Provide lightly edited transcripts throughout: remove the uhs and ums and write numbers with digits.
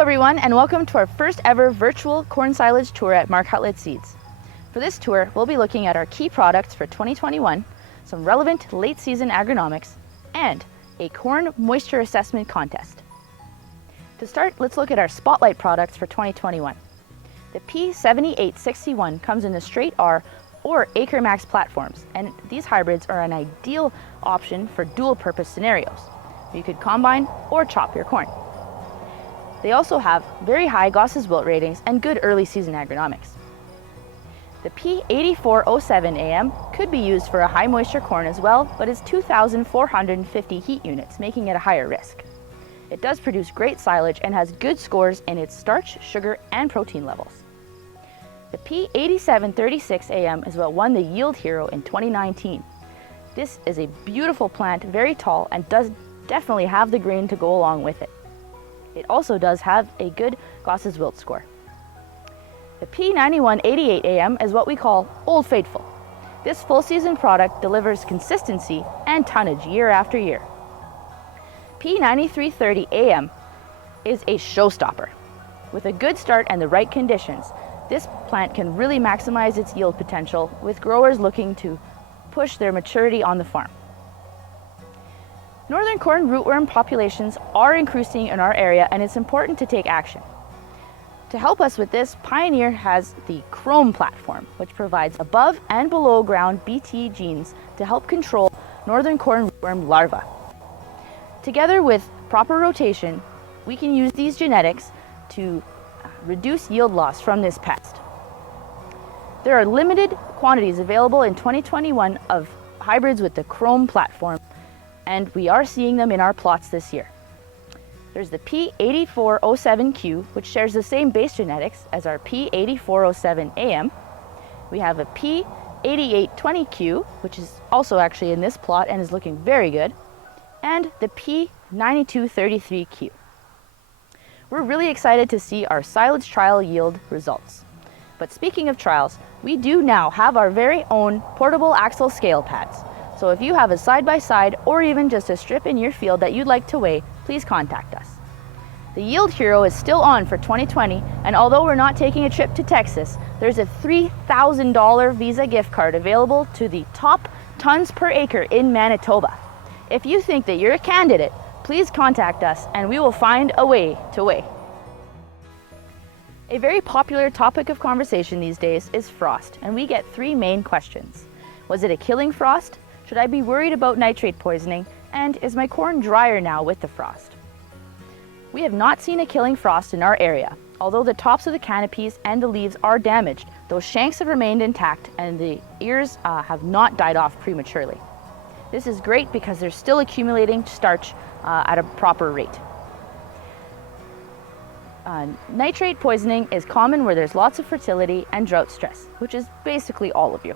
Hello everyone, and welcome to our first ever virtual corn silage tour at Marc Hutlet Seeds. For this tour, we'll be looking at our key products for 2021, some relevant late season agronomics, and a corn moisture assessment contest. To start, let's look at our spotlight products for 2021. The P7861 comes in the straight R or Acre Max platforms, and these hybrids are an ideal option for dual purpose scenarios. You could combine or chop your corn. They also have very high Goss's wilt ratings and good early season agronomics. The P8407 AM could be used for a high moisture corn as well, but is 2,450 heat units, making it a higher risk. It does produce great silage and has good scores in its starch, sugar, and protein levels. The P8736 AM is what won the Yield Hero in 2019. This is a beautiful plant, very tall, and does definitely have the grain to go along with it. It also does have a good Goss's wilt score. The P9188 AM is what we call Old Faithful. This full season product delivers consistency and tonnage year after year. P9330 AM is a showstopper. With a good start and the right conditions, this plant can really maximize its yield potential with growers looking to push their maturity on the farm. Northern corn rootworm populations are increasing in our area, and it's important to take action. To help us with this, Pioneer has the Chrome platform, which provides above and below ground Bt genes to help control northern corn rootworm larvae. Together with proper rotation, we can use these genetics to reduce yield loss from this pest. There are limited quantities available in 2021 of hybrids with the Chrome platform, and we are seeing them in our plots this year. There's the P8407Q, which shares the same base genetics as our P8407 AM. We have a P8820Q, which is also actually in this plot and is looking very good, and the P9233Q. We're really excited to see our silage trial yield results. But speaking of trials, we do now have our very own portable axle scale pads. So if you have a side-by-side or even just a strip in your field that you'd like to weigh, please contact us. The Yield Hero is still on for 2020, and although we're not taking a trip to Texas, there's a $3,000 Visa gift card available to the top tons per acre in Manitoba. If you think that you're a candidate, please contact us and we will find a way to weigh. A very popular topic of conversation these days is frost, and we get three main questions. Was it a killing frost? Should I be worried about nitrate poisoning? And is my corn drier now with the frost? We have not seen a killing frost in our area. Although the tops of the canopies and the leaves are damaged, those shanks have remained intact and the ears have not died off prematurely. This is great because they're still accumulating starch at a proper rate. Nitrate poisoning is common where there's lots of fertility and drought stress, which is basically all of you.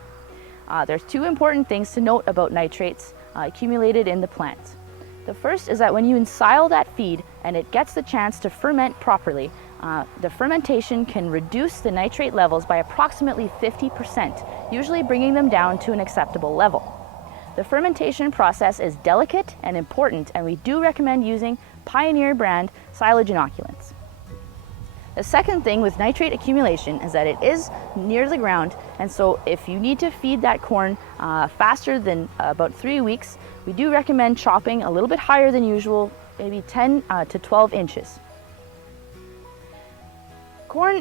There's two important things to note about nitrates accumulated in the plants. The first is that when you ensile that feed and it gets the chance to ferment properly, the fermentation can reduce the nitrate levels by approximately 50%, usually bringing them down to an acceptable level. The fermentation process is delicate and important, and we do recommend using Pioneer brand silage inoculants. The second thing with nitrate accumulation is that it is near the ground, and so if you need to feed that corn faster than about 3 weeks, we do recommend chopping a little bit higher than usual, maybe 10 to 12 inches. Corn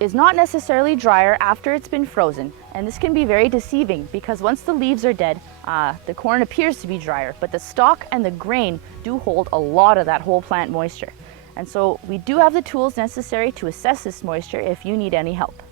is not necessarily drier after it's been frozen, and this can be very deceiving because once the leaves are dead, the corn appears to be drier, but the stalk and the grain do hold a lot of that whole plant moisture. And so we do have the tools necessary to assess this moisture if you need any help.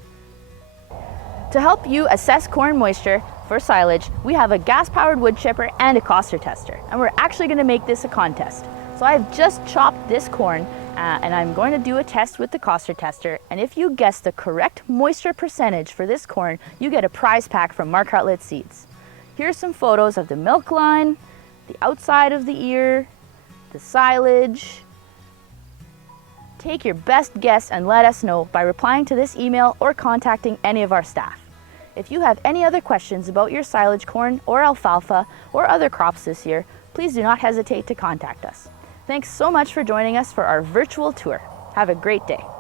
To help you assess corn moisture for silage, we have a gas-powered wood chipper and a coster tester, and we're actually going to make this a contest. So I've just chopped this corn and I'm going to do a test with the coster tester, and if you guess the correct moisture percentage for this corn, you get a prize pack from Marc Hutlet Seeds. Here's some photos of the milk line, the outside of the ear, the silage. Take your best guess and let us know by replying to this email or contacting any of our staff. If you have any other questions about your silage corn or alfalfa or other crops this year, please do not hesitate to contact us. Thanks so much for joining us for our virtual tour. Have a great day.